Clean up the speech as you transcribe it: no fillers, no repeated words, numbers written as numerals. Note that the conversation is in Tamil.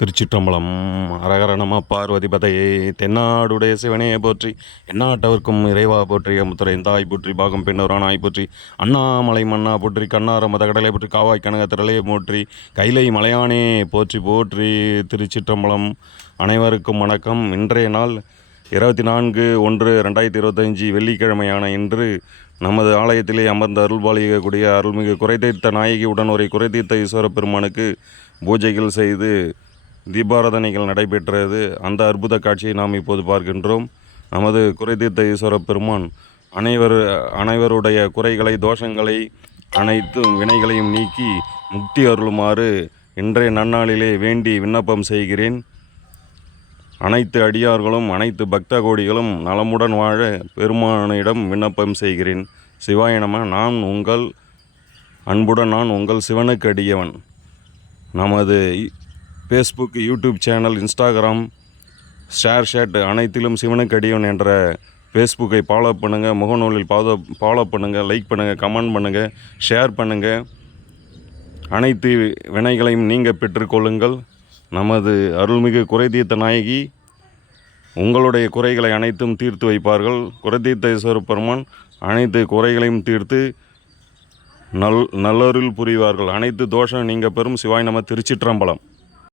திருச்சிற்றம்பலம். அரகர நம பார்வதிபதையே. தென்னாடுடைய சிவனே போற்றி, எந்நாட்டவர்க்கும் இறைவா போற்றி, அமுத்துறை தாய் போற்றி, பாகம் பெண்ணோரானாய் போற்றி, அண்ணாமலை மன்னா போற்றி, கண்ணார மத கடலை போற்றி, காவாய் கனக திரளே போற்றி, கைலை மலையானே போற்றி போற்றி. திருச்சிற்றம்பலம். அனைவருக்கும் வணக்கம். இன்றைய நாள் 24/1/2025 வெள்ளிக்கிழமையான இன்று நமது ஆலயத்திலே அமர்ந்த அருள்பாலிக்கக்கூடிய அருள்மிகு குறைதீர்த்த நாயகி உடனுரை குறைதீர்த்த ஈஸ்வர பெருமானுக்கு பூஜைகள் செய்து தீபாராதனைகள் நடைபெற்றது. அந்த அற்புத காட்சியை நாம் இப்போது பார்க்கின்றோம். நமது குறைதீர்த்த ஈஸ்வர பெருமான் அனைவருடைய குறைகளை, தோஷங்களை, அனைத்து வினைகளையும் நீக்கி முக்தி அருளுமாறு இன்றைய நன்னாளிலே வேண்டி விண்ணப்பம் செய்கிறேன். அனைத்து அடியார்களும் அனைத்து பக்த கோடிகளும் நலமுடன் வாழ பெருமானிடம் விண்ணப்பம் செய்கிறேன். சிவாய நம. நான் உங்கள் சிவனுக்கு அடியவன். நமது ஃபேஸ்புக், யூடியூப் சேனல், இன்ஸ்டாகிராம், ஷேர்ஷேட் அனைத்திலும் சிவனுக்கு அடியவன் என்ற ஃபேஸ்புக்கை ஃபாலோ பண்ணுங்கள். முகநூலில் ஃபாலோ பண்ணுங்கள், லைக் பண்ணுங்கள், கமெண்ட் பண்ணுங்கள், ஷேர் பண்ணுங்கள். அனைத்து வினைகளையும் நீங்கள் பெற்றுக்கொள்ளுங்கள். நமது அருள்மிகு குறைதீர்த்த நாயகி உங்களுடைய குறைகளை அனைத்தும் தீர்த்து வைப்பார்கள். குறைதீர்த்த ஈஸ்வர பெருமான் அனைத்து குறைகளையும் தீர்த்து நல்லருள் புரிவார்கள். அனைத்து தோஷம் நீங்கள் பெறும். சிவாய் நம. திருச்சிற்றம்பலம்.